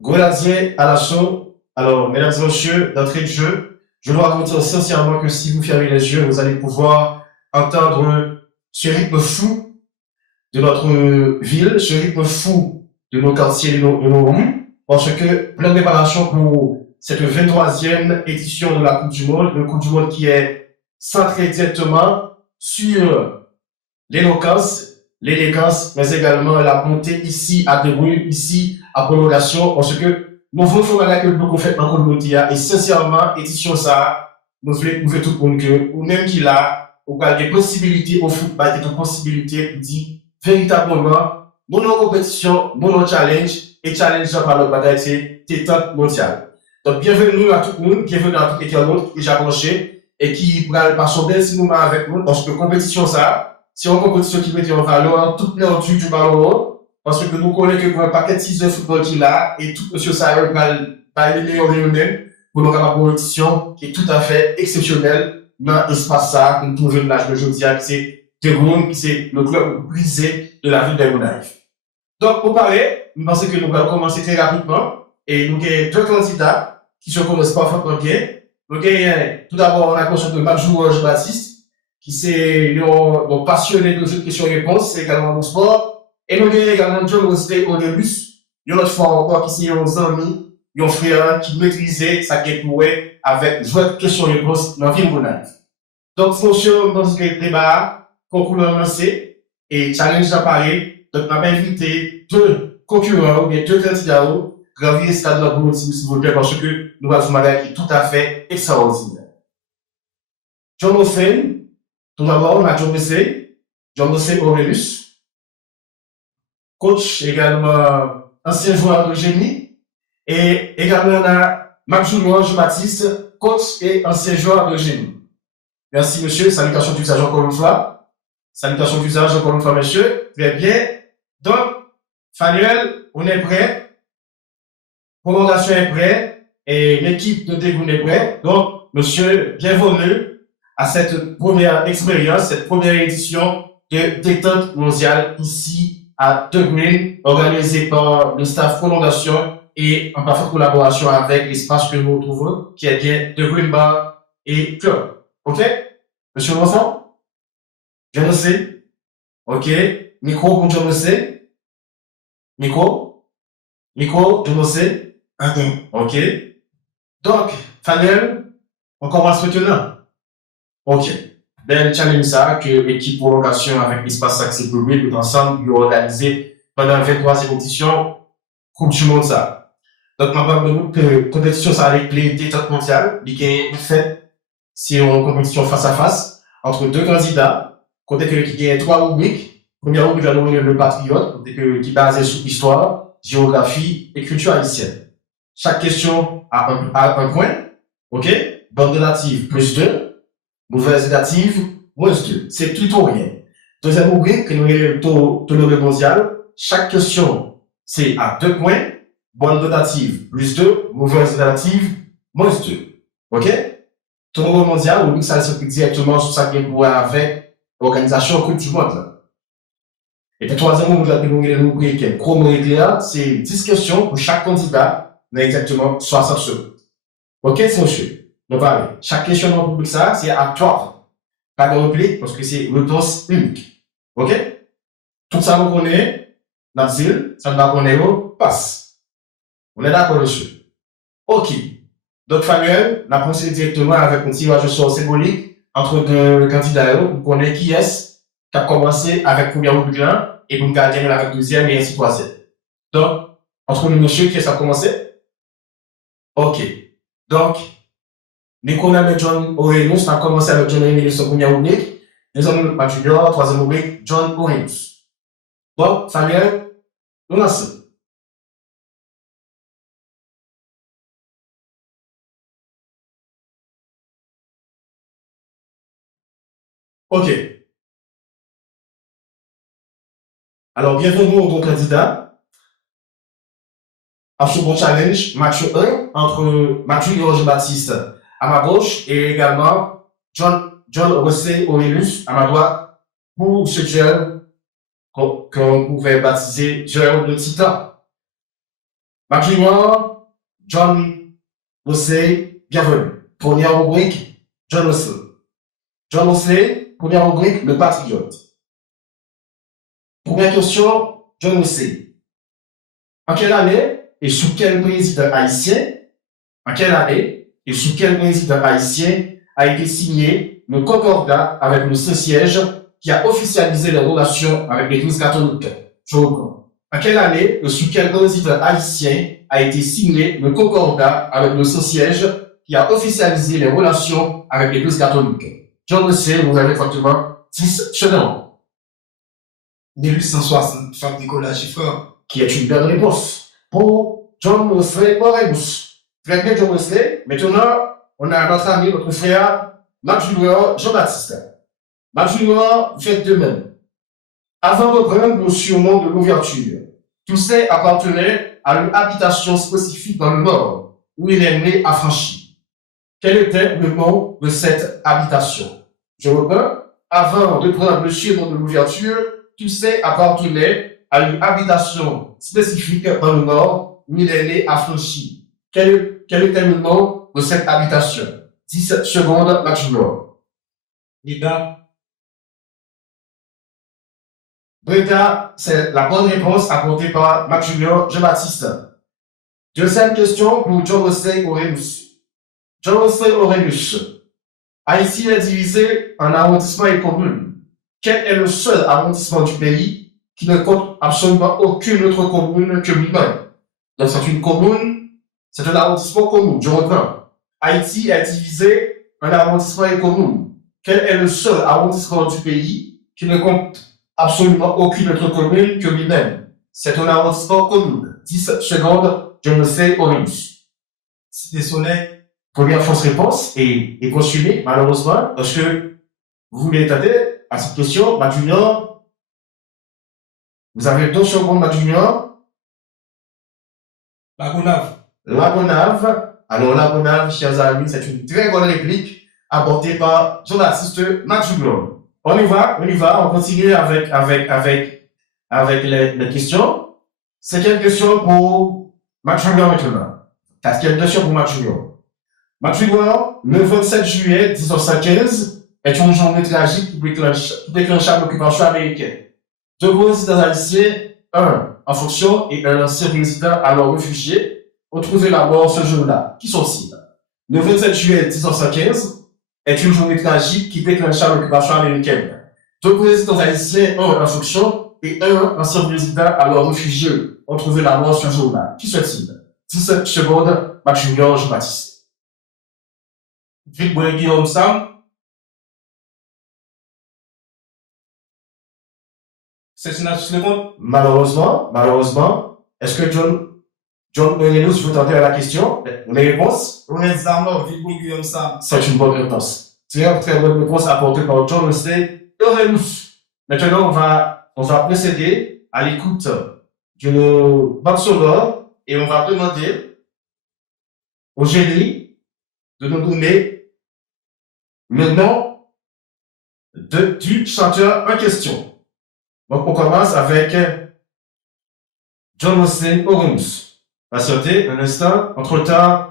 Grenadier à l'assaut. Alors, mesdames et messieurs, d'entrée de jeu, je dois vous dire sincèrement que si vous fermez les yeux, vous allez pouvoir entendre ce rythme fou de notre ville, ce rythme fou de nos quartiers, de nos rues, parce que plein de préparations pour cette 23e édition de la Coupe du Monde, une Coupe du Monde qui est centrée directement sur l'élégance, mais également la montée ici à Debrune, ici à prolongation, parce que nous voulons faire que nous fait en communauté, et sincèrement, édition ça, nous voulons prouver tout le monde que, ou même qu'il a, ou qu'il y a des possibilités au football, des possibilités pour dire véritablement, nous avons compétition, nous avons challenge, et challenge par le bataille, c'est détente mondiale. Donc, bienvenue à tout le monde, bienvenue à tout les qui ont déjà branché, et qui pourra passer si nous avec nous, parce que compétition ça, c'est une compétition qui met en valeur toute l'enduit du ballon, parce que nous connaissons que pour un paquet de 6 de football qu'il a, et tout monsieur Sarah va les meilleurs de nous-mêmes pour nous avoir une compétition qui est tout à fait exceptionnelle dans l'espace ça, que nous trouvons de l'âge d'aujourd'hui, c'est Tegoun, qui c'est le club brisé de la ville d'Agonaïf. Donc, pour parler, nous pensons que nous allons commencer très rapidement, et nous avons deux candidats qui se connaissent parfaitement bien. Nous avons tout d'abord la question de Majou Baptiste, qui c'est nos passionnés de jeux de questions-réponses, c'est également mon sport. Et nous avons également John Wesley Aurelius, une autre fois encore qui c'est un ami, un frère qui maîtrisait sa quête avec jouer de questions-réponses dans la ville Gonaïve. Donc, monsieur, dans ce débat, concours lancé et challenge d'appareil, donc, on a invité deux concurrents ou bien deux candidats gravir le stade de la bourse, s'il vous plaît, parce que nous avons un bagage qui est tout à fait extraordinaire. John Wesley, tout d'abord, on a John Wesley Aurelius, coach également, ancien joueur de génie, et également on a Marc Baptiste, coach et ancien joueur de génie. Merci monsieur, salutations d'usage encore une fois. Salutations d'usage encore une fois, monsieur. Très bien. Donc, Fanuel, on est prêt. Prolongation est prêt. Et l'équipe de Dégoun est prêt. Donc, monsieur, bienvenue à cette première expérience, cette première édition de détente mondiale ici à Debrune, organisée par le staff prolongation et en parfaite collaboration avec l'espace que nous retrouvons, qui est bien Debrune Bar et Club. OK? Monsieur l'enfant? Je ne sais. OK? Micro pour je ne sais. Micro? Micro, je ne sais. OK? Donc, Fanel, on commence maintenant. OK. Ben, challenge ça, que l'équipe prolongation avec l'espace accès public, ensemble, ils ont organisé pendant 23e édition, Coupe du Monde ça. Donc, on va nous que compétition ça avec les détentes mondiales, qui est fait, c'est une compétition face à face, entre deux candidats, côté que, qui gagne trois rubriques. Première rubrique, le patriote, côté que, qui est basé sur histoire, géographie et culture haïtienne. Chaque question a un point. OK? Bande relative, plus 2. Mauvaise dative, moins 2. C'est plutôt rien. Deuxième rubrique, que nous avons le mondial. Chaque question, c'est à 2 points. Bonne dotative, plus 2. Mauvaise dative, moins 2. OK? Tournoi mondial, on ça s'applique directement sur ça qui est avec l'organisation Coupe du Monde. Et puis, troisième rubrique, chrono-éclair, c'est 10 questions pour chaque candidat, mais exactement 60 secondes. OK, c'est monsieur? Donc, allez, chaque question dans le public, ça, c'est à 3. Pas de réplique, parce que c'est réponse unique. OK? Tout ça, vous connaissez, Nazil, ça ne va connaître, passe. On est d'accord, monsieur? OK. Donc, Fanuel, on a procédé directement avec un tirage au sort symbolique entre deux candidats. Vous connaissez qui est-ce qui a commencé avec première rubrique là, et vous gardez avec deuxième et ainsi de suite. Donc, entre nous, monsieur, qui est-ce qui a commencé? OK. Donc, Nicolas avec John Aurelius, on a commencé avec John Aurelius en première rubrique. Deuxième rubrique, Matt Junior. Troisième rubrique, John Aurelius. Bon, Fanuel, nous lançons. OK. Alors, bienvenue aux deux candidats à ce bon challenge, match 1 entre Mathieu Georges Baptiste à ma gauche et également John Wesley Aurelius à ma droite pour ce duel qu'on pouvait baptiser duel de titan. Mac Junior, John Wesley, bienvenue. Première rubrique, John Wesley. John Wesley, première rubrique, le patriote. Première question, John Wesley. En quelle année et sous quel président haïtien, en quelle année et sous quel président haïtien a été signé le concordat avec le Saint-Siège qui a officialisé les relations avec l'Église catholique? Je reprends. En quelle année et sous quel président haïtien a été signé le concordat avec le Saint-Siège qui a officialisé les relations avec l'Église catholique? John Wesley, vous avez exactement 10 secondes. 1860, Fab Nicolas Giffard. Qui est une bonne réponse pour John Wesley Oremus. Très bien, John Wesley. Maintenant, on a notre ami, notre frère, Mac Junior Jean-Baptiste. Mac Junior, faites de même. Avant de prendre le surnom de l'ouverture, Toussaint appartenait à une habitation spécifique dans le Nord, où il est né affranchi. Quel était le nom de cette habitation? Je reprends. Avant de prendre le surnom de l'ouverture, Toussaint appartenait à une habitation spécifique dans le Nord, où il est né affranchi. Quel était le nom de cette habitation? 17 secondes maximum. Breda. Breda, c'est la bonne réponse apportée par Mac Junior Jean-Baptiste. Deuxième question pour John Wesley Oremus. John Wesley Oremus. Haïti est divisé en arrondissements et communes. Quel est le seul arrondissement du pays qui ne compte absolument aucune autre commune que lui-même? Donc c'est une commune, c'est un arrondissement commun. Je reprends. Haïti est divisé en arrondissements et communes. Quel est le seul arrondissement du pays qui ne compte absolument aucune autre commune que lui-même? C'est un arrondissement commun. 10 secondes, John Wesley Oremus. Cité Soleil. Première fausse réponse est consommée, malheureusement, parce que vous voulez tenter à cette question, Mac Junior. Vous avez 2 secondes, Mac Junior. La Gonave. La Gonave. Alors, la Gonave, chers amis, c'est une très bonne réplique apportée par Jean-Baptiste Mac Junior. On y va, on continue avec les questions. Cinquième question pour Mac Junior maintenant. Quatrième question pour Mac Junior. Mac Junior, le 27 juillet 1915 est une journée tragique qui déclencha l'occupation américaine. 2 résidents haïtiens, un en fonction et un ancien résident alors réfugié, ont trouvé la mort ce jour-là. Qui sont-ils? Le 27 juillet 1915 est une journée tragique qui déclencha l'occupation américaine. 2 résidents haïtiens, un en fonction et un ancien résident alors réfugié, ont trouvé la mort ce jour-là. Qui sont-ils? 17 secondes, Mac Junior Jean-Baptiste. Victor Guillaume Sam. C'est une réponse? Malheureusement. Est-ce que John Oremus veut tenter la question? Une réponse? Ronald Zamor, Victor Guillaume Sam. C'est une bonne réponse. Très, très bonne réponse apportée par John Wesley Oremus. Maintenant, on va procéder à l'écoute d'une bande sonore et on va demander au génie de nous donner le nom du chanteur en question. Donc, on commence avec John Wesley Oremus. Patientez un instant. Entre-temps,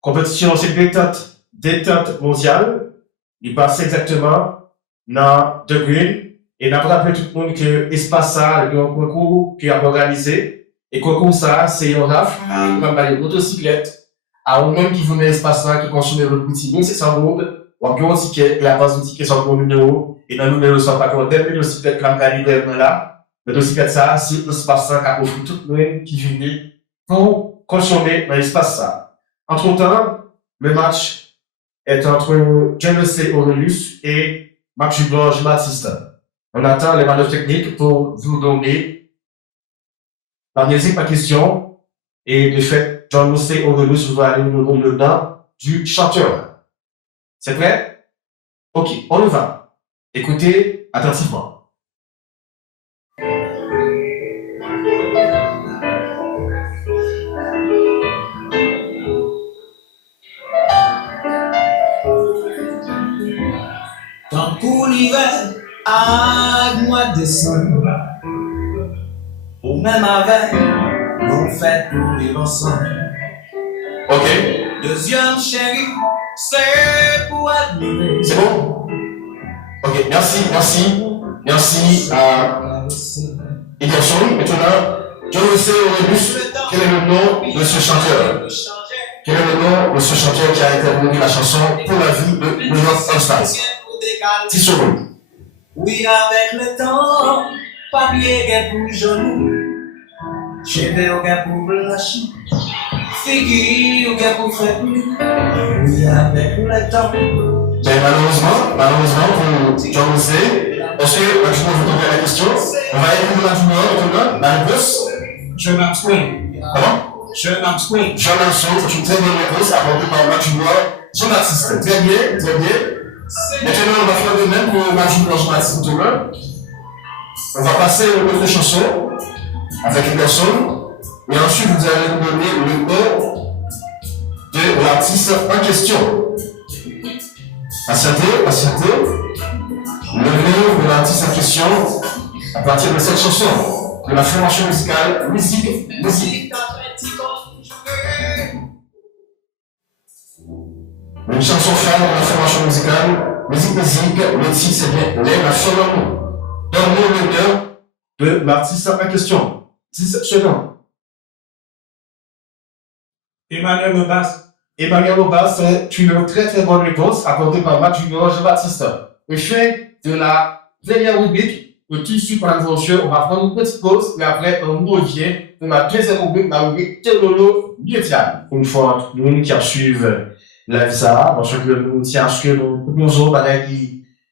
compétition, c'est détente mondiale. Il passe exactement dans The Green. Et n'a pas rappelé tout le monde que l'espace ça, il y a un concours qui a organisé. Et concours ça, c'est un RAF, même dans les motocyclettes. À un homme qui venait l'espace là, qui consommait le petit 1600 monde. Ou bien un ticket, la base du ticket sur le numéro, et dans le numéro, ça pas qu'on dès le cyclette qui a calibré là. Le cyclette ça, c'est l'espace ça qui a offert tout le monde qui venait pour consommer dans l'espace ça. Entre-temps, le match est entre John Wesley Oremus et Mac Junior Jean-Baptiste. On attend les manœuvres techniques pour vous donner la musique par question. Et de fait, John Wesley Oremus va aller nous donner le nom du chanteur. C'est prêt? Ok, on y va. Écoutez attentivement. Tant qu'on l'hiver, à mois de décembre, ou même avec nous fait pour vivre ensemble. Ok? Deuxième chérie, c'est pour admirer. C'est bon? Ok, merci à Ederson. Maintenant, je veux savoir au début quel est le nom de ce chanteur. Quel est le nom de ce chanteur qui a interprété la chanson Pour la vie de Louis Armstrong? 10 secondes. Oui, avec le temps, papier est pour genou, cheveux est pour blanchir, figure est pour faire plus. Oui, avec le temps. Mais malheureusement, pour John Wesley, est-ce que je peux vous poser la question? On va écouter la vidéo, la réponse. John Armstrong. Comment? John Armstrong. John Armstrong, c'est une très bonne réponse apportée par Mac Junior, son artiste. Très bien, très bien. Maintenant, on va faire de même pour Mac Junior, son artiste demain. On va passer aux autres chansons avec une personne. Et ensuite, vous allez nous donner le nom de l'artiste en question. Patientez. Le nom de l'artiste en question à partir de cette chanson, de la formation musicale, musique. Une chanson phare de la formation musicale, musique, le titre c'est bien Les Nationaux. Donne-nous le nom de l'artiste en question. 10 secondes. Emmanuel Lebas. Emmanuel Obas, c'est une très très bonne réponse apportée par Mac Junior Jean-Baptiste. Le fait de la première rubrique, le tissu par l'invention, on va prendre une petite pause et après on revient dans la deuxième rubrique, la rubrique Télolo Mietian. Une fois, nous qui suivent la ça, parce que nous tiens à ce que nous autres,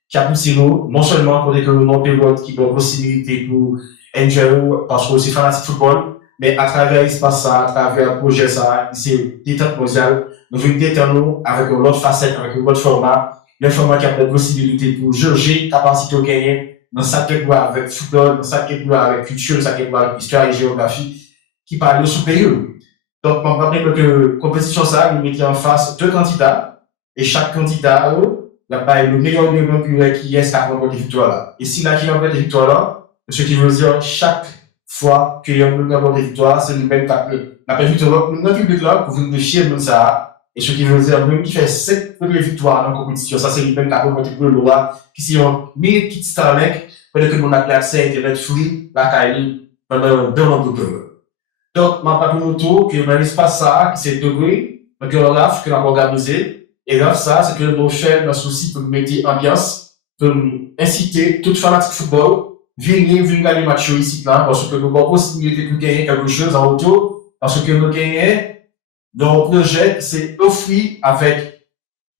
qui a poussé nous, non seulement pour que nous montions qui ont possibilité pour enjoy, parce que c'est fanatique football, mais à travers l'espace ça, à travers le projet ça, c'est détente mondiale, nous voulons détendre avec une autre facette, avec un autre format, un format qui a des possibilités pour juger, capacité de gagner, dans ça qui est avec football, dans ça qui est avec culture, dans ça qui est avec histoire et géographie, qui parle de supérieur. Donc, on va rappeler que compétition ça, nous mettons en face deux candidats, et chaque candidat, là, le meilleur des qui est à remporter des victoires là. Et si là, qui remporte des victoires là, ce qui veut dire chaque fois qu'il y a un nombre de victoires, c'est le même cap. La victoire, notre public là, pour vous chier comme ça, et ce qui veut dire, même qui fait 7 premières victoires dans la compétition, ça c'est le même cap pour le loi, qui si on 1000 kits Starlink, peut-être que mon accès Internet free, la Kaili, pendant 2 mois de temps. Donc, ma pas de tour, que dans l'espace ça, qui c'est degré, donc on a que l'on organisé, et là, ça, c'est que nos chaînes, nos soucis pour mettre ambiance, pour inciter toute fanatique football, venir gagner le match ici, là, parce que nous avons possibilité de gagner quelque chose en retour, parce que nous gagnons, dans le projet, c'est offrir avec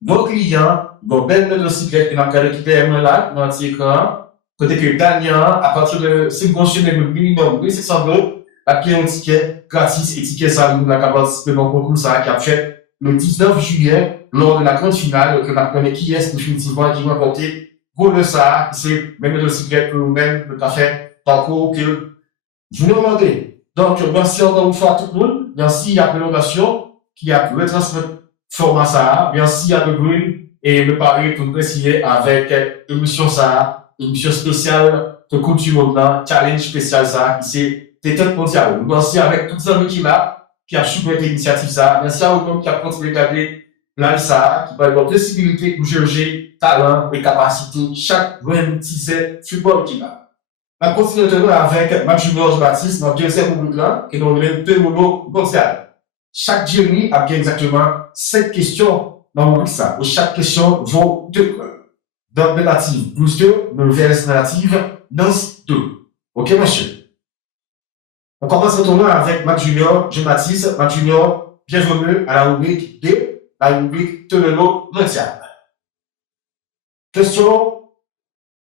nos clients, nos belles motocyclettes, qui n'ont récupéré là, dans l'écran, côté que Daniel, à partir de, si vous consommez le minimum de 600 euros, après un ticket gratis et ticket ça, nous avons participé dans le concours ça, qui a fait le 19 juillet, lors de la grande finale, que nous avons qui est définitivement, qui va porter pour le ça, c'est même le cycle pour nous-mêmes, le café, parcours, que je vous demandez. Donc, merci encore une fois à tout le monde. Merci à Prolongation, qui a retransmis format ça. Merci à The Green et le Paris pour nous essayer avec émission ça, émission spéciale de Coupe du Monde là, challenge spécial ça, qui c'est détente mondiale. Merci avec tous les amis qui a supporté l'initiative ça. Merci à vous qui a continué de garder plan ça, qui va avoir possibilité pour juger talent et capacité chaque 27 football qui a. On continue avec Mac Junior Baptiste dans le deuxième rubrique là, qui est dans le Télolo mondial. Chaque journée a bien exactement 7 questions dans le rubrique ça. Et chaque question vaut 2 points. Donc, négative plus 2, mauvaise négative, non 2. Ok, monsieur? On commence maintenant avec Mac Junior, Jean-Baptiste. Mac Junior, bienvenue à la rubrique D, la rubrique Télolo mondial. Question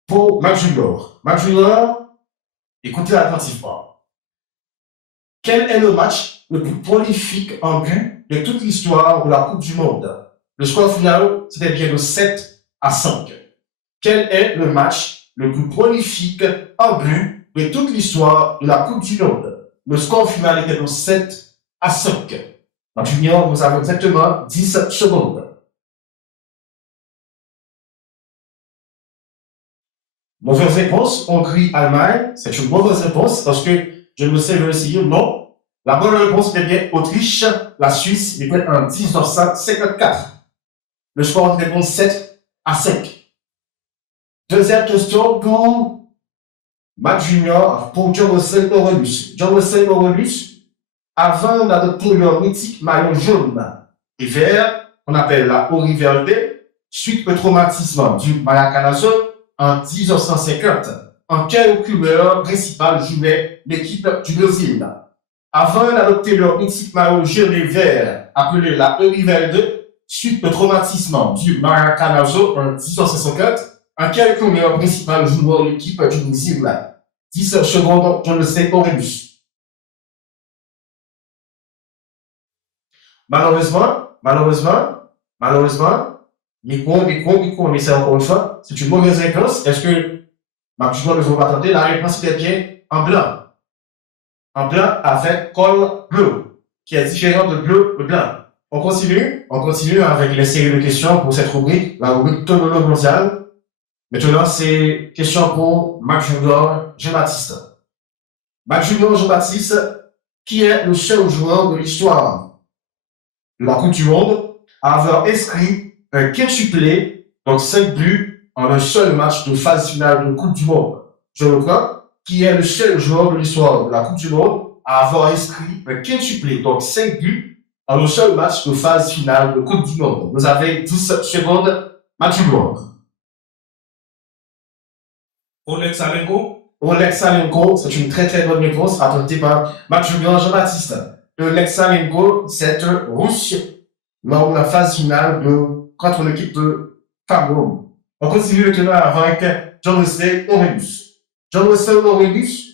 pour Mac Junior. Mac Junior, écoutez attentivement. Quel est le match le plus prolifique en but de toute l'histoire de la Coupe du Monde? Le score final, c'était bien de 7-5. Quel est le match le plus prolifique en but de toute l'histoire de la Coupe du Monde? Le score final était de 7-5. Mac Junior, vous avez exactement 10 secondes. Mauvaise réponse, Hongrie, Allemagne. C'est une mauvaise réponse parce que je ne sais le essayer, non. La bonne réponse est bien Autriche, la Suisse, était en 1954. Le score répond 7-5. Deuxième question pour Matt Junior, pour John Russell Aurelius. John Russell Aurelius, avant d'adopter leur mythique maillot jaune et vert, qu'on appelle la Oriverde, suite au traumatisme du Maracanazo en 1950, en quelle couleur principale jouait l'équipe du Brésil? Avant d'adopter leur mythique maillot jaune et vert, appelé la Oriverde, suite au traumatisme du Maracanazo en 1950, en quelle couleur principale jouait l'équipe du Brésil? 10 secondes, je ne sais pas, Aurelius. Malheureusement, micro, on essaie encore une fois. C'est une mauvaise réponse. Est-ce que ma petite ne faut pas tenter? La réponse était bien en blanc. En blanc avec col bleu, qui est différent de bleu et blanc. On continue avec les séries de questions pour cette rubrique, la rubrique Tonolo mondial. Maintenant, c'est question pour Mac Junior Jean-Baptiste. Mac Junior Jean-Baptiste, qui est le seul joueur de l'histoire de la Coupe du Monde à avoir inscrit un quintuplé, donc 5 buts, en un seul match de phase finale de Coupe du Monde. Je reprends, qui est le seul joueur de l'histoire de la Coupe du Monde à avoir inscrit un quintuplé, donc 5 buts, en un seul match de phase finale de Coupe du Monde. Vous avez 10 secondes, Mathieu Blanc. Oleg Salenko. Oleg Salenko, c'est une très très bonne réponse, attendue par Mathieu Blanc Jean-Baptiste. Oleg Salenko, c'est un Russe lors de la phase finale contre l'équipe de Cameroun. On continue maintenant avec John Wesley Aurelius. John Wesley Aurelius,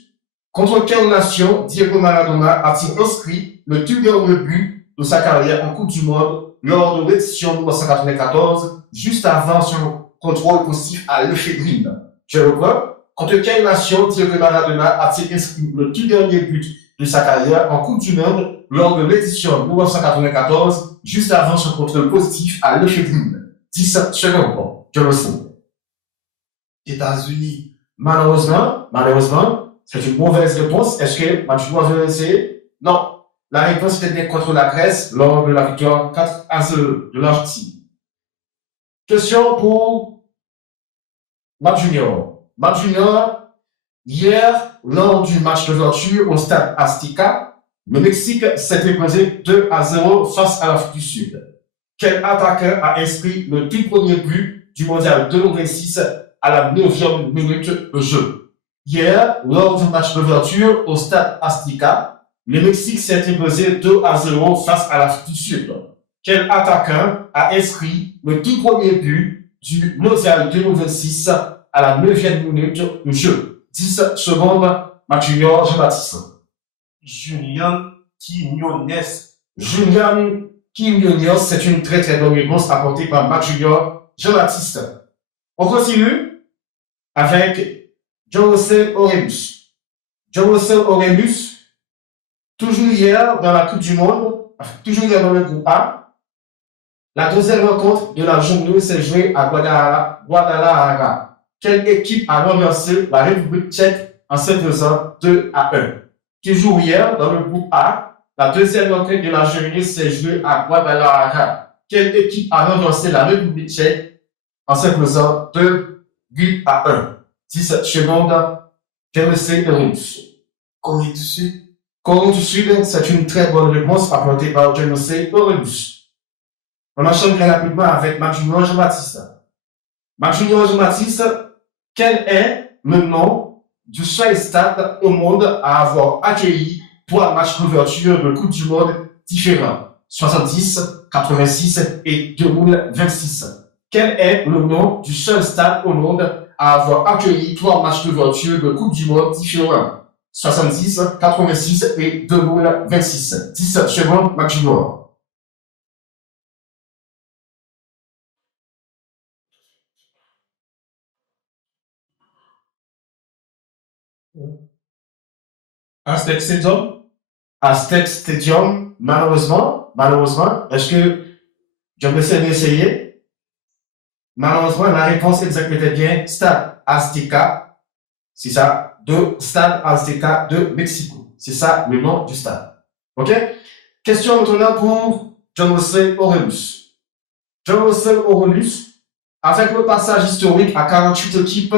contre quelle nation Diego Maradona a-t-il inscrit le tout dernier but de sa carrière en Coupe du Monde lors de l'édition 1994, juste avant son contrôle positif à l'éphédrine? Je reprends. Contre quelle nation Diego Maradona a-t-il inscrit le tout dernier but de sa carrière en Coupe du Monde lors de l'édition 1994, juste avant son contrôle positif à l'éphédrine? 10 secondes. Je le sais. États-Unis. Malheureusement, c'est une mauvaise réponse. Est-ce que Mathieu doit essayer? Non. La réponse était bien contre la Grèce lors de la victoire 4-0 de l'Argentine. Question pour Matt Junior. Matt Junior, hier, lors du match d'ouverture au stade Azteca, le Mexique s'est imposé 2-0 face à l'Afrique du Sud. Quel attaquant a inscrit le tout premier but du mondial 2026 à la 9e minute de jeu? Hier, lors du match d'ouverture au stade Azteca, le Mexique s'est imposé 2-0 face à l'Afrique du Sud. Quel attaquant a inscrit le tout premier but du mondial 2026 à la 9e minute de jeu? 10 secondes, Mathieu Jean-Baptiste. Julian Quinones. Julian Quinones, c'est une très très bonne réponse apportée par Mathieu Jean-Baptiste. On continue avec John Russell Aurelius. John Russell Aurelius, toujours hier dans la Coupe du Monde, toujours hier dans le groupe A, la deuxième rencontre de la journée s'est jouée à Guadalajara. Quelle équipe a renversé la République tchèque en s'imposant 2-1? Toujours hier, dans le groupe A, la deuxième rencontre de la journée s'est jouée à Guadalajara. Quelle équipe a renversé la République tchèque en s'imposant 2-1? 10 secondes, Tennessee Aurelius. Corée du Sud. Corée du Sud, c'est une très bonne réponse apportée par Tennessee Aurelius. On enchaîne très rapidement avec Mathieu Jean-Baptiste. Mathieu Jean-Baptiste, quel est le nom du seul stade au monde à avoir accueilli 3 matchs d'ouverture de Coupe du Monde différents, 70, 86 et 2026? Quel est le nom du seul stade au monde à avoir accueilli 3 matchs d'ouverture de Coupe du Monde différents, 70, 86 et 2026? 10 secondes, Mathieu. Aztec Stadium. Aztec Stadium, malheureusement, est-ce que je me suis essayé? Malheureusement, la réponse exacte était bien Stade Azteca. C'est ça, Stade Azteca de Mexico. C'est ça le nom du stade. Ok? Question maintenant pour John Russell Aurelius. John Russell Aurelius, avec le passage historique à 48 équipes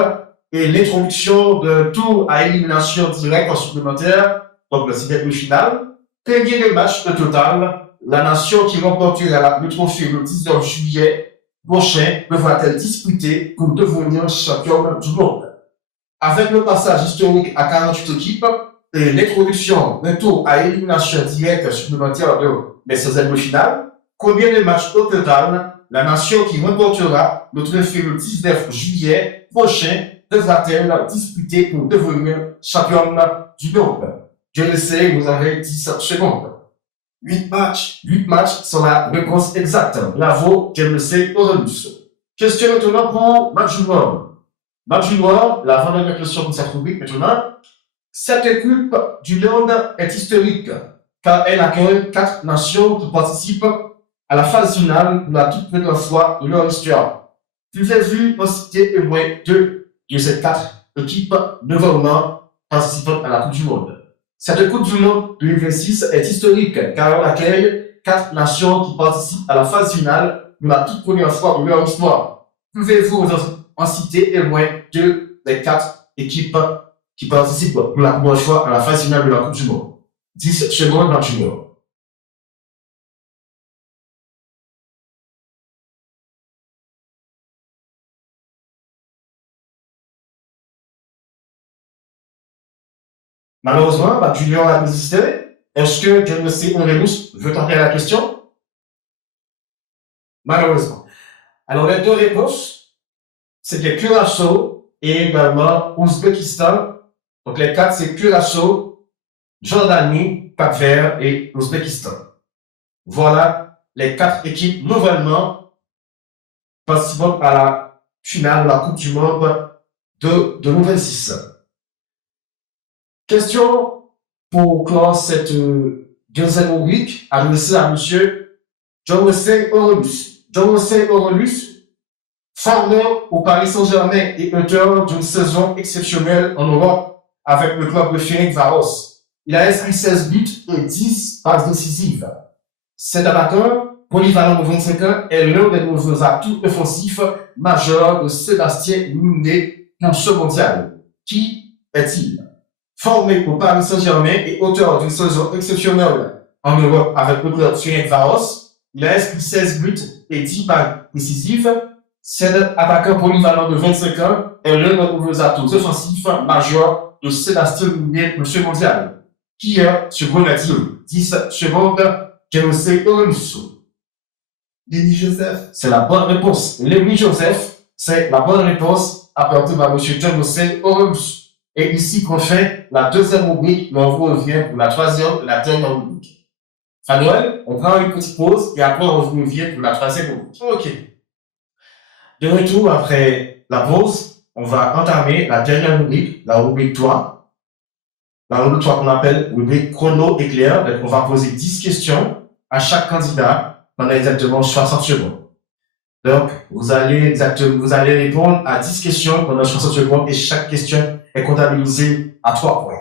et l'introduction de tour à élimination directe en supplémentaire, donc le cycle final, combien de matchs au total la nation qui remportera le trophée le 19 juillet prochain devra-t-elle disputer pour devenir championne du monde? Avec le passage historique à 48 équipes et l'introduction d'un tour à élimination directe supplémentaire de les 16e de finale, combien de matchs au total la nation qui remportera le trophée le 19 juillet prochain devra-t-elle disputer pour devenir championne du monde? Je le sais, vous avez 10 secondes. 8 matchs. 8 matchs sont la réponse exacte. Bravo, je le sais, Aurelius. Question maintenant pour Match Junior. Match Junior, la dernière question pour cette rubrique maintenant. Cette équipe du Léon est historique car elle accueille 4 nations qui participent à la phase finale pour la toute première fois de leur histoire. Pouvez-vous en citer au moins 2 de ces 4 équipes nouvellement participantes à la Coupe du Monde? Cette Coupe du Monde 2026 est historique car elle accueille 4 nations qui participent à la phase finale pour la toute première fois de leur histoire. Pouvez-vous en citer au moins 2 des 4 équipes qui participent pour la première fois à la phase finale de la Coupe du Monde? 10 secondes dans Junior. Malheureusement, Junior a désisté. Est-ce que John Wesley Aurelius veut tenter la question? Malheureusement. Alors, les 2 réponses, c'était Curaçao et également Ouzbékistan. Donc, les 4, c'est Curaçao, Jordanie, Cap-Vert et Ouzbékistan. Voilà les 4 équipes nouvellement participant à la finale de la Coupe du Monde de 2026. Question pour clore cette deuxième rubrique adressée à monsieur John Wesley Aurelius. John Wesley Aurelius, formé au Paris Saint-Germain et auteur d'une saison exceptionnelle en Europe avec le club de Ferencváros. Il a inscrit 16 buts et 10 passes décisives. Cet attaquant, polyvalent de 25 ans, est l'un des nouveaux atouts offensifs majeurs de Sébastien Loundé pour ce mondial. Qui est-il? Formé au Paris Saint-Germain et auteur d'une saison exceptionnelle en Europe avec le club Ferencváros, il a inscrit 16 buts et 10 passes décisives. Cet attaquant polyvalent de 25 ans est l'un des nouveaux atouts offensifs majeurs de Sébastien Loundé pour ce mondial. Qui est ce grenadier? 10 secondes, je sais Aurelius. Lenny Joseph. C'est la bonne réponse. Lenny Joseph, c'est la bonne réponse apportée par M. John Wesley Aurelius. Et ici qu'on fait la deuxième rubrique, mais on vous revient pour la troisième et la dernière rubrique. Fanuel, on prend une petite pause et après on vous revient pour la troisième rubrique. Ok. De retour après la pause, on va entamer la dernière rubrique, la rubrique 3. La rubrique 3 qu'on appelle rubrique chrono éclair. Donc on va poser 10 questions à chaque candidat pendant exactement 60 secondes. Donc, vous allez répondre à 10 questions pendant 60 secondes et chaque question est comptabilisée à 3 points.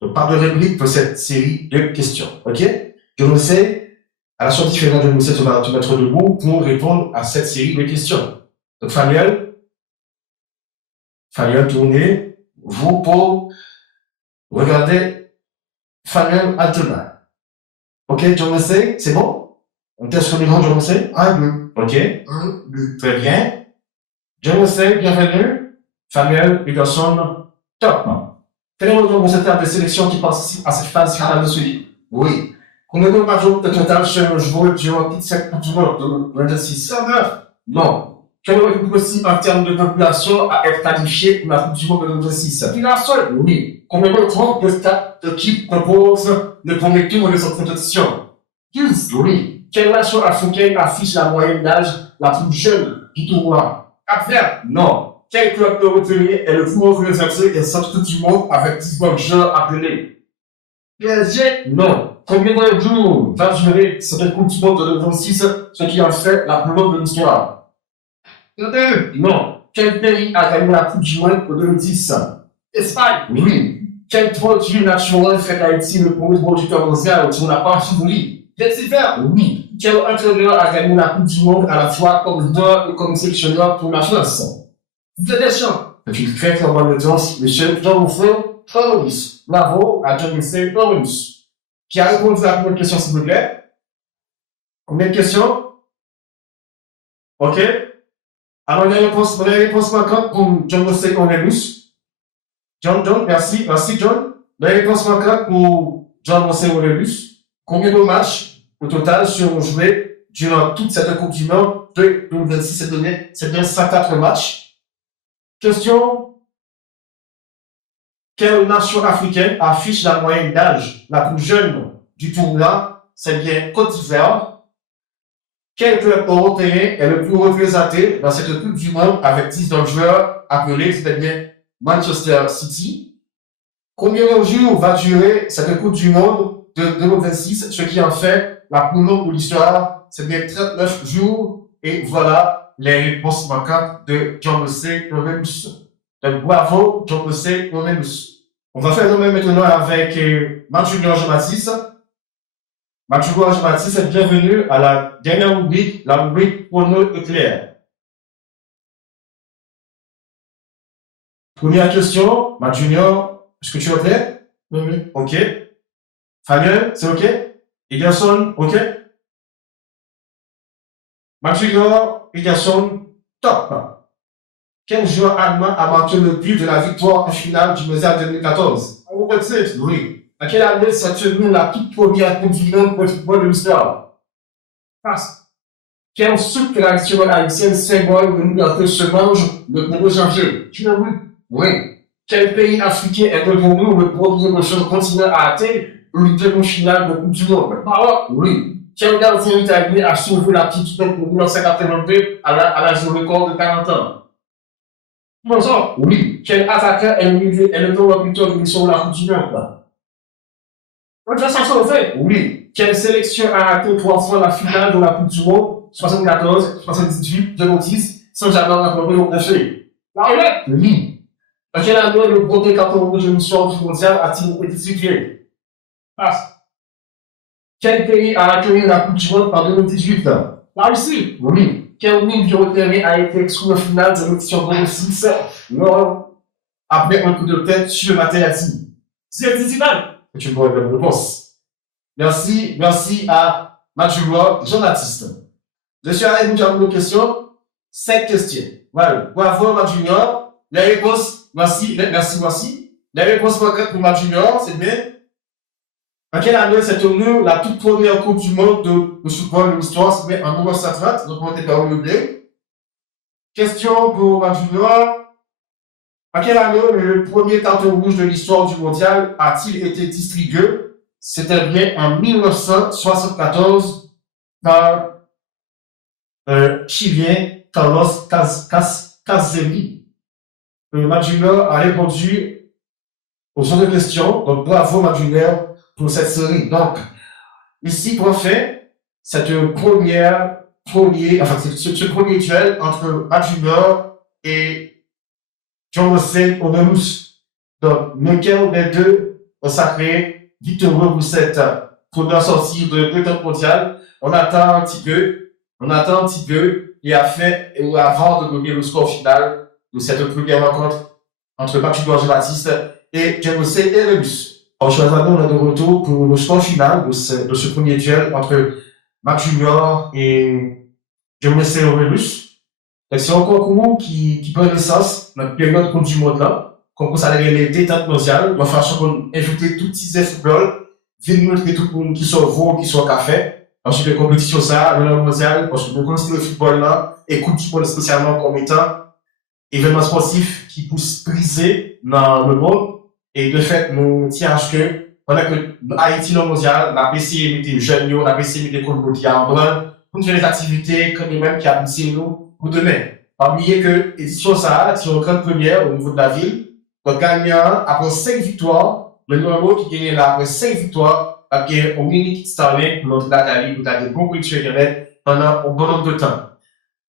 Donc, pas de rubrique pour cette série de questions. OK? Je le sais, à la sortie différente de nous, tu vas te mettre debout pour répondre à cette série de questions. Donc, Fanuel, tournez, vous pour regarder Fanuel Altona. OK, je le sais, c'est bon? On teste sur les grands, je le sais? 1, 2. OK? 1, 2. Très bien. Je le sais, bienvenue. Fanuel Peterson, top. Quel est le nombre de sélection qui participe à cette phase finale de suivi? Oui. Combien de matchs au total chez le joueur durant toute cette Coupe du Monde de 26? 109. Non. Quel est le possible en termes de population à être qualifié pour la Coupe du Monde de 2026? Une seule? Oui. Combien de temps de stade d'équipe composent le premier tour de cette compétition? 15. Oui. Quelle nation africaine affiche la moyenne d'âge la plus jeune du tournoi? Cap-Vert? Non. Quel club européen est le plus mauvais exercé et centre du monde avec 19 joueurs appelés? PSG? Non. Combien de jours va durer cette Coupe du Monde de 2026, ce qui en fait la plus longue de l'histoire? 2. Non. Quel pays a gagné la Coupe du Monde de 2010? Espagne? Oui. Quel produit naturel fait d'Haïti le premier producteur mondial où on n'a pas fini? Qu'est-ce qu'il fait? Oui. Quel entraîneur a gagné la Coupe du Monde à la fois comme joueur et comme sélectionneur pour la France? Vous êtes questions. C'est une très très bonne audience, monsieur Jean-Michel Florus. Bravo à Jean-Michel Florus. Qui a répondu à la première question, s'il vous plaît? Combien de questions? Ok. Alors, il y a une réponse manquante pour Jean-Michel Florus. John, merci, John. La réponse manquante pour Jean-Michel Florus. Combien de matchs au total seront joués durant toute cette Coupe du Monde de 2026? C'est bien 104 matchs. Question. Quelle nation africaine affiche la moyenne d'âge la plus jeune du tournoi? C'est bien Côte d'Ivoire. Quel club européen est le plus représenté dans cette Coupe du Monde avec 19 joueurs appelés, c'est bien Manchester City? Combien de jours va durer cette Coupe du Monde de 2026, ce qui en fait la plus longue de l'histoire? C'est bien 39 jours. Et voilà les réponses manquantes de Jean-Michel Florus. Donc, bravo, Jean-Michel Florus. On va faire le même maintenant avec Mathieu Jean-Baptiste. Mathieu Jean-Baptiste, bienvenue à la dernière rubrique, la rubrique Prono éclair. Première question, Mathieu, est-ce que tu es OK? Oui. OK. Fabien, c'est OK? Ederson, OK? Mathieu Ederson, top. Quel joueur allemand a marqué le but de la victoire en finale du Mondial 2014? Oui. À quelle année s'est tenue la toute première Coupe du Monde pour le football de l'histoire? Passe. Quel soupe traditionnel haïtien symbole de liberté se mange le 1er janvier? Oui. Quel pays africain est devenu le premier de ce continent à atteindre une demi-finale de Coupe du Monde? Oui. Quel gardien italien a sauvé la petite pour 1982 à l'âge de record de 40 ans? Bonjour. Oui. Quel attaquant est le interlocuteur de mission de la Coupe du Monde? Oui. Quelle sélection a atteint 3 fois la finale de la Coupe du Monde? 74, 78, 2010, sans jamais rencontrer au défi. Oui. Dans quelle année le premier carton rouge de l'histoire du mondial a-t-il été situé? Passe. Quel pays a accueilli la Coupe du Monde en 2018? La Russie. Oui. Quel ligne européen a été exclu en finale de l'édition 2006 après un coup de tête sur la Théatie? C'est une bonne réponse. Merci à Mathieu Jean-Baptiste. Je suis allé vous dire une question. 5 questions. Voilà. Bravo, Mathieu. Les réponses, merci. Les réponses pour Mathieu, c'est bien. En quelle année s'est tenue la toute première Coupe du Monde de football de l'histoire? C'est bien en 1930, donc on était par le blé. Question pour Mathieu. En quelle année le premier carton rouge de l'histoire du mondial a-t-il été distribué? C'était bien en 1974 par Chilien Carlos Caselli. Mathieu a répondu aux autres questions. Donc bravo Mathieu pour cette série. Donc ici pour faire ce premier duel entre Mathieu et Jean-Michel Florus. Donc, lequel des deux est sacré victorieux pour cette première sortie de l'étape mondiale? On attend un petit peu et avant de donner le score final de cette première rencontre entre Mathieu Jean-Baptiste et Jean-Michel Florus. On est de retour pour le score final de ce premier duel entre Mathieu et Jean-Michel Florus. C'est un concours qui prend naissance dans la période Coupe du Monde là. Concours ça les détentes mondiales, de façon qu'on invite tout petit football, venir montrer tout le monde qui soit gros, qui soit café. Parce que les compétitions ça, le mondial, parce que nous considérons le football là, et Coupe du Monde spécialement comme étant événement sportif qui pousse briser dans le monde. Et de fait, nous tiens à ce que, pendant que Haïti le mondial, la BCM était jeune, la BCM était communauté en blanc, pour faire des activités comme même qui a poussé nous pour demain. Parmi que édition ça, c'est une grande première au niveau de la ville. Le gagnant, après 5 victoires, le numéro qui gagne là, après 5 victoires, après au mini Starlink, pour la Cali, pour la beaucoup de Internet pendant un bon nombre de temps.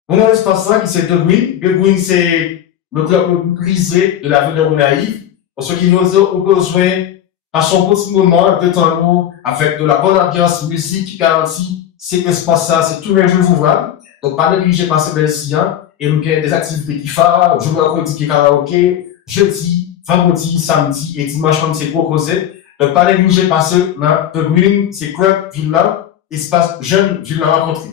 On a un espace là qui c'est De Bruyne. De Bruyne, c'est le club le plus prisé de la ville de Ronaïve. Parce que nous avons besoin, à son petit moment, de temps nous, avec de la bonne ambiance, musique qui garantit, c'est espace ça, c'est tous les jours ouvrables. Donc, pas négliger passer belle ici, hein. Et nous avons des activités qui font, je vous raconte qui karaoké, jeudi, vendredi, samedi et dimanche, comme c'est proposé. Donc, pas négliger passer, The Green, c'est club, villa, espace jeune, villa rencontré.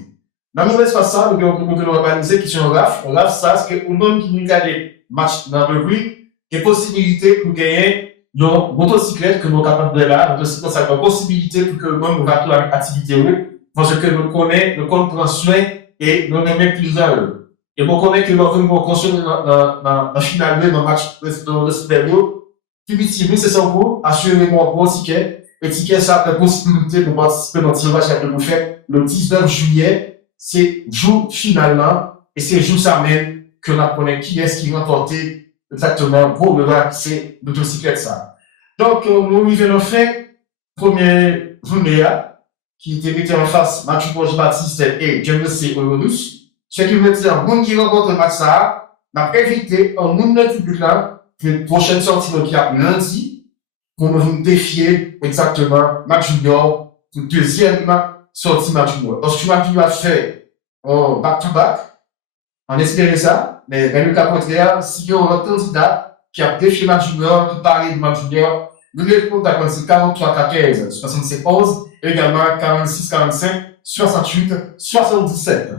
Dans le espace ça, nous avons organisé qui sont en RAF. En RAF, ça, c'est que, au nom qui nous regarde les matchs dans The Green, il y a possibilité pour gagner une motocyclette que nous sommes capables de là. Donc, c'est ça, une possibilité pour que nous va tout avec activité, parce que nous connaissons, nous prend soin et nous aimons plusieurs. Et nous connaissons que nous avons construit dans la finale, dans le match de le Super Bowl. Publicité, c'est ça pour assurément un bon ticket. Le ticket, ça a la possibilité de participer dans le tirage avec le bouffet le 19 juillet. C'est jour finalement, et c'est jour ça même que nous apprenons qui est-ce qui remporté exactement pour le c'est motocyclette ça. Donc, nous venons faire première journée qui était mis en face Mathieu Baptiste et James C. Olonus. Ce qui veut dire, monde qui rencontre le match ça, n'a évité un monde de public là, que la prochaine sortie qui a lundi, pour nous défier exactement Match Junior, pour deuxième sortie Match Junior. Parce que Match Junior a fait back-to-back, on espérait ça, mais dans le cas contraire, si il y a un candidat qui a défié Match Junior, qui parlait de Match Junior, nous les comptes à 43-15, 71, et également 46-45, 68, 77.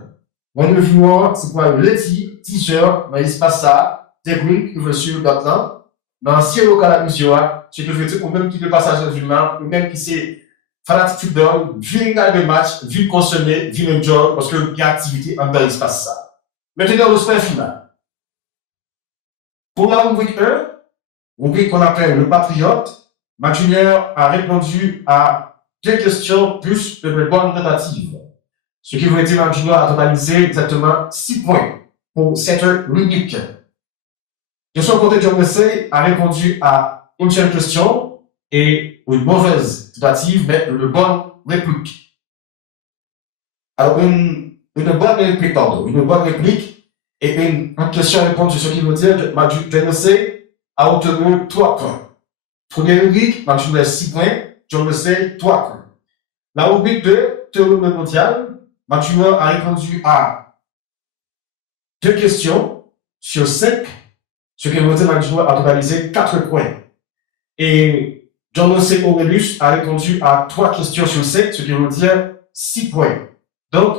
On le voit, c'est quoi, lundi, 10h, dans l'espace ça, des groupes qui veulent suivre maintenant, dans le ciel local à Musioa, ce que je veux dire, au même qui le passage de humain, au même qui c'est fanatique football, vu de match, vu consommer, vu le job, parce qu'il y a activité en dans l'espace ça. Maintenant, le sphère final. Pour la rubrique 1, rubrique qu'on appelle le patriote, Mac Junior a répondu à 2 questions plus de bonnes tentatives. Ce qui veut dire Mac Junior a totalisé exactement 6 points pour cette rubrique. De son côté, John Wesley a répondu à une seule question et une mauvaise tentative, mais une bonne réplique. Alors, une bonne réplique et une question-réponse, ce qui veut dire que John Wesley a obtenu 3 points. Première rubrique, Mac Junior 6 points, John Wesley 3 points. La rubrique 2, théorie mondiale, Mac Junior a répondu à 2 questions sur 5, ce qui veut dire que Mac Junior a totalisé 4 points. Et John Wesley Aurelius a répondu à 3 questions sur 5, ce qui veut dire 6 points. Donc,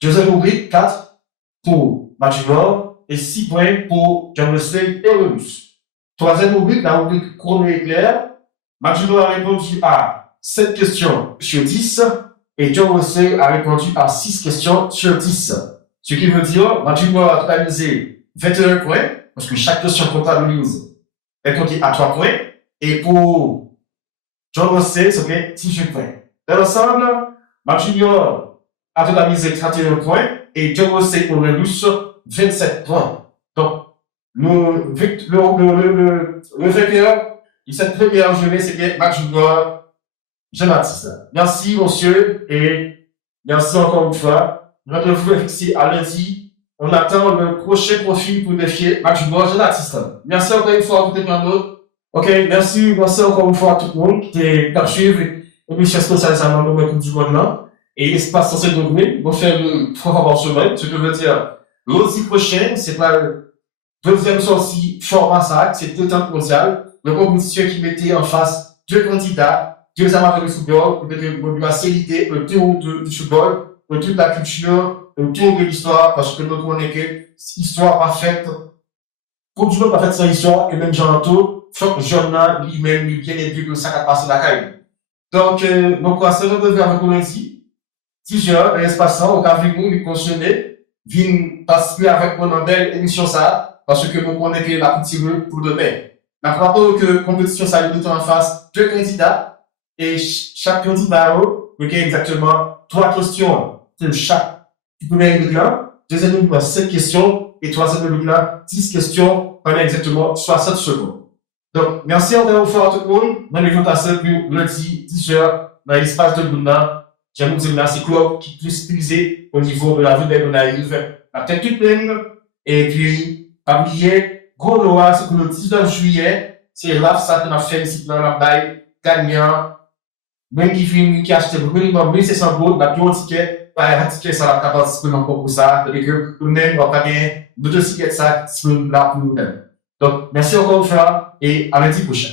deuxième rubrique, 4 pour Mac Junior et 6 points pour John Wesley Aurelius. Troisième rubrique, la rubrique chrono éclair, Mac Junior a répondu à 7 questions sur 10 et John Wesley a répondu à 6 questions sur 10. Ce qui veut dire, Mac Junior a totalisé 21 points, parce que chaque question comptabilise est comptée à 3 points, et pour John Wesley, ça fait 18 points. Dans l'ensemble, Mac Junior a totalisé 31 points, et John Wesley Aurelius 27 points. Donc, le vainqueur de cette première journée, c'est bien Mac Junior Jean-Baptiste. Merci, monsieur, et merci encore une fois. Rendez-vous est fixé à lundi. On attend le prochain profil pour défier Mac Junior Jean-Baptiste. Merci encore une fois à tout le monde. Ok, merci encore une fois à tout le monde qui est suivre l'émission spéciale ça m'a Coupe du Monde là. Et l'espace censé devenir, on fait le 3 fois par semaine, ce que veut dire, l'autre prochain, c'est pas deuxième sortie format ça, c'est 2 temps mondial, le compétition qui mettait en face 2 candidats, 2 amateurs de football, pour faciliter le tour du football, le tour de la culture, le tour de l'histoire, parce que nous connaissons que histoire parfaite, pour du monde parfaite sans histoire, et même Jean Anto, faut que Jean lui-même, lui bien éduqué que ça a passé la caille. Donc, mon conseil de vers avec lundi, 10h, l'espace au cas où nous, nous consommer, viennent participer avec mon belle émission ça, parce que nous connaissons que la petite pour demain. Mais rapport que compétition ça est en face 2 candidats, et chaque candidat requiert exactement 3 questions pour chaque premier ingrédient, deuxième ingrédient 7 questions, et troisième ingrédient 10 questions pendant exactement 60 secondes. Donc, merci encore une fois à tout le monde. Nous allons passer pour lundi 10h dans l'espace de Bunda. J'aime vous dire c'est club qui est plus utilisé au niveau de la ville de Naïve. La tête toute pleine. Et puis, pas oublier, gros Noah, c'est pour le 19 juillet. c'est là ça qu'on a fait ici dans la baille, gagnant, même qui a acheté pour minimum 1500 euros, la plus haut ticket, un ticket, ça va participer encore pour ça, c'est que nous-mêmes, on va gagner d'autres tickets, ça, disponibles là pour nous-mêmes. Donc, merci encore une fois, et à lundi prochain.